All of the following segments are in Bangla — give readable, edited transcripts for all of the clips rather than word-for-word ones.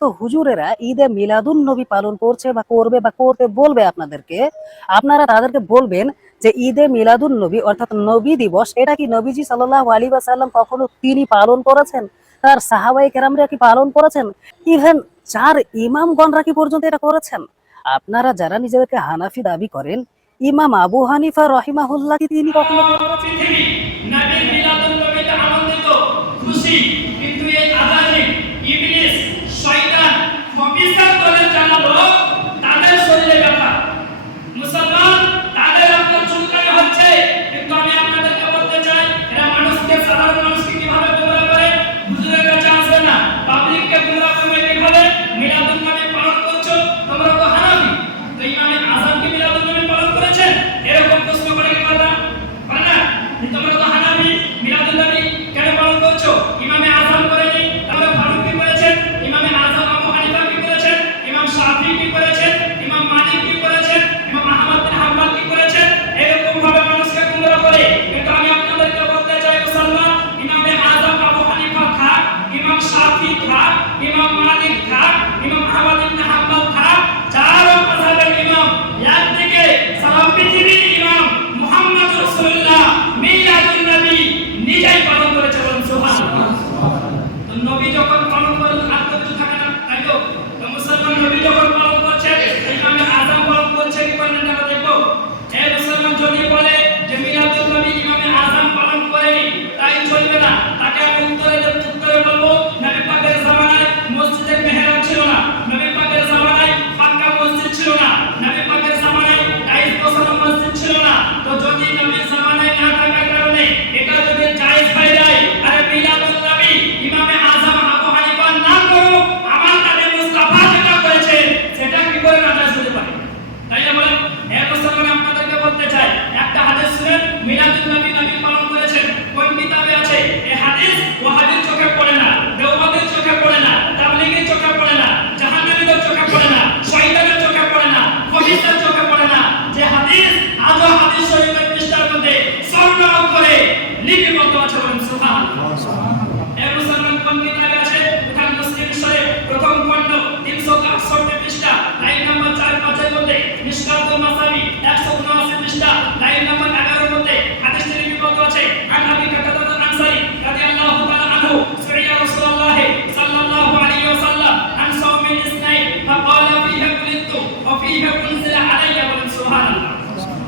তো হুজুরেরা ঈদে মিলাদুন নবী পালন করছে বা করবে বা করতে বলবে আপনাদেরকে, আপনারা তাদেরকে বলবেন যে ঈদে মিলাদুন নবী অর্থাৎ নবী দিবস এটা কি নবীজি সাল্লাল্লাহু আলাইহি ওয়াসাল্লাম কখনো তিনি পালন করেছেন? তার সাহাবায়ে কেরামরা কি পালন করেছেন? ইভেন চার ইমামগণরা কি পর্যন্ত এটা করেছেন? আপনারা যারা নিজেদেরকে হানাফি দাবি করেন, ইমাম আবু হানিফা রহিমাহুল্লাহ কি তিনি কখনো করেছেন? পৃথিবী নবীর মিলাদুন নবীতে আনন্দিত খুশি, কিন্তু এই আজানে ইবলিস শয়তান ফকিসাত দলের যারা লোক তাদের শরীরে ব্যথা, মুসলমান তাদের আপনার চুলকানি হচ্ছে, কিন্তু আমি আপনাদেরকে বলতে চাই এরা মানুষকে সাধারণ মানুষকে কিভাবে গোমরাহ করে, হুজুরের কাছে আসবে না, পাবলিককে গোমরাহ করবে কিভাবে? মিলাদুন নবী পালন করছো তোমরা তো হারামি, তো ইমামে আযম কি মিলাদুন নবী পালন করেছেন? এরকম প্রশ্ন করে কি বলবা? বলে না তোমরা তো হানাফি, মিলাদুন নবী কেন পালন করছো? ইমামে আযম করেনি, তাহলে ফারুক কি করেছেন? ইমামে আযম আবু হানিফা কি করেছেন? ইমাম শাফি কি করেছেন? ইমাম মালিক কি করেছেন? ইমাম আহমদ বিন হাম্বল কি করেছেন? এরকম ভাবে মানুষকে গুমরাহ করে। কিন্তু আমি আপনাদেরকে বলতে চাই মুসলমান, ইমামে আযম আবু হানিফা থাক, ইমাম শাফি থাক, ইমাম মালিক থাক, ইমাম আহমদ বিন হাম্বল থাক, চার মাযহাবের ইমাম একদিকে সারা পৃথিবীর ইমাম মুহাম্মদ রাসূলুল্লাহ মিলাদুন নবী নিজেই পালন করেছে, বলেন সুবহানাল্লাহ। তো নবী যখন পালন করেন আর তো কিছু থাকে না, তাই তো? তো মুসলমান নবী যখন পালন করছে, ইমামে আযম পালন করছে কি করে না আমরা দেখো। এই মুসলমান যদি বলে যে মিলাদুন নবী ইমামে আযম পালন করেনি, তাই চলবে না, তাকে আমি উত্তরে বলবো নবী পাকের জামানায় মসজিদে মেহরাব ছিল না, নবী পাকের জামানায় পাক্কা মসজিদ ছিল না, নবী পাকের জামানায় টাইলস বসানো মসজিদ ছিল না। তো যদি নবীর জামানায় না থাকার কারণে এটা যদি জায়েজ হয়ে যায়, আরে মিলাদুন নবী ইমামে আযম আবু হানিফা না করুক, আমার নবী মুস্তাফা যেটা করেছে সেটা কি করে না জায়েজ হতে পারে? তাই না বলেন? এই মুসলমান আপনাদেরকে বলতে চাই, একটা হাদিস শুনেন মিলাদুন নবী নবী পালন করেছেন, কোন কিতাবে আছে? এই হাদিস ওয়াহাবির চোখে পড়ে না, দেওবন্দির চোখে পড়ে না, তাবলীগের চোখে পড়ে না, জাহান্নামীদের চোখে পড়ে না, শয়তানের চোখে পড়ে না, ফকিরদের চোখে পড়ে না। যে হাদিস আজও হাদিস শরীফের পৃষ্ঠার মধ্যে স্বর্ণ অক্ষরে লিপিবদ্ধ আছে, বলেন সুবহানাল্লাহ। এই মুসলমান কোন কিতাবে আছে? বুখারী মুসলিম শরীফ প্রথম খণ্ড 368 পৃষ্ঠা লাইন নাম্বার 4-5 এর মধ্যে, মিশকাতুল মাসাবি 179 পৃষ্ঠা লাইন নাম্বার 11 এর মধ্যে হাদিসটি লিপিবদ্ধ আছে। আন আবি কাতাদা আল-আনসারী রাদিয়াল্লাহু তাআলা আনহু সুইলা রাসূলুল্লাহ সাল্লাল্লাহু আলাইহি ওয়াসাল্লাম আন সাওমিল ইসনাইন ফাকালা ফীহা কুলিতু ওয়া ফীহা উনজিলা আলাইয়া, বলেন সুবহানাল্লাহ।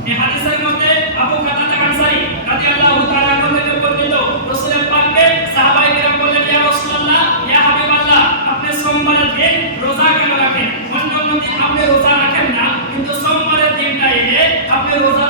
এই হাদিসের মধ্যে আবু কাতাদা আল-আনসারী রাদিয়াল্লাহু তাআলা আনহু থেকে বর্ণিত, রাসূলের পাককে সাহাবায়ে কেরাম বললেন, ইয়া রাসূলুল্লাহ, ইয়া হাবিবাল্লাহ, আপনি সোমবারের দিন রোজা কেন রাখেন? অন্য দিন আপনি রোজা রাখেন না, কিন্তু সোমবারের দিনটা এলে আপনি রোজা